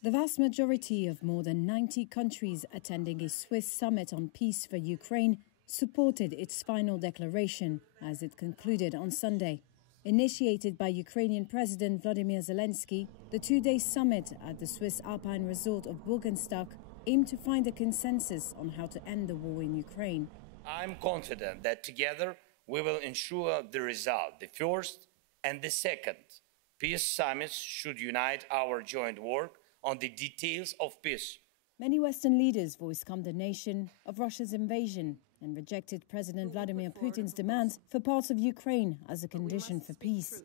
The vast majority of more than 90 countries attending a Swiss summit on peace for Ukraine supported its final declaration as it concluded on Sunday. Initiated by Ukrainian President Volodymyr Zelensky, the two-day summit at the Swiss Alpine resort of Burgenstock aimed to find a consensus on how to end the war in Ukraine. I'm confident that together we will ensure the result. The first and the second peace summits should unite our joint work on the details of peace. Many Western leaders voiced condemnation of Russia's invasion and rejected President Vladimir Putin's demands for parts of Ukraine as a condition for peace.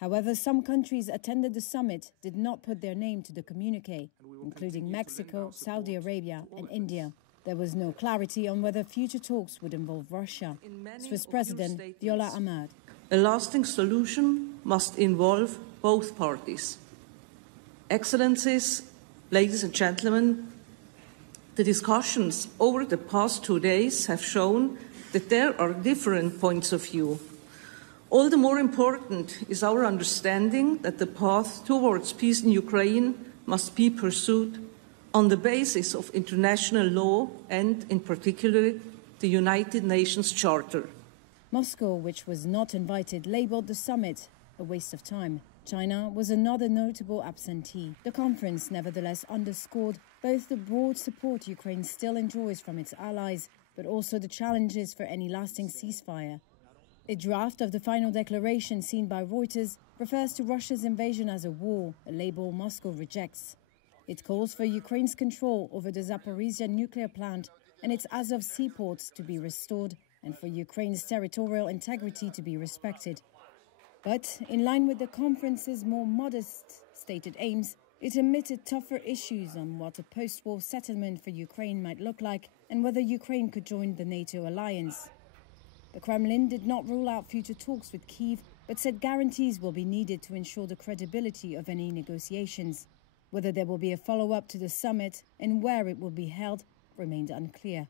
However, some countries attended the summit did not put their name to the communique, including Mexico, Saudi Arabia and India. There was no clarity on whether future talks would involve Russia. Swiss President Viola Amherd. A lasting solution must involve both parties. Excellencies, ladies and gentlemen, the discussions over the past 2 days have shown that there are different points of view. All the more important is our understanding that the path towards peace in Ukraine must be pursued on the basis of international law and, in particular, the United Nations Charter. Moscow, which was not invited, labelled the summit a waste of time. China was another notable absentee. The conference nevertheless underscored both the broad support Ukraine still enjoys from its allies, but also the challenges for any lasting ceasefire. A draft of the final declaration seen by Reuters refers to Russia's invasion as a war, a label Moscow rejects. It calls for Ukraine's control over the Zaporizhzhia nuclear plant and its Azov seaports to be restored and for Ukraine's territorial integrity to be respected. But, in line with the conference's more modest stated aims, it omitted tougher issues on what a post-war settlement for Ukraine might look like and whether Ukraine could join the NATO alliance. The Kremlin did not rule out future talks with Kyiv, but said guarantees will be needed to ensure the credibility of any negotiations. Whether there will be a follow-up to the summit and where it will be held remained unclear.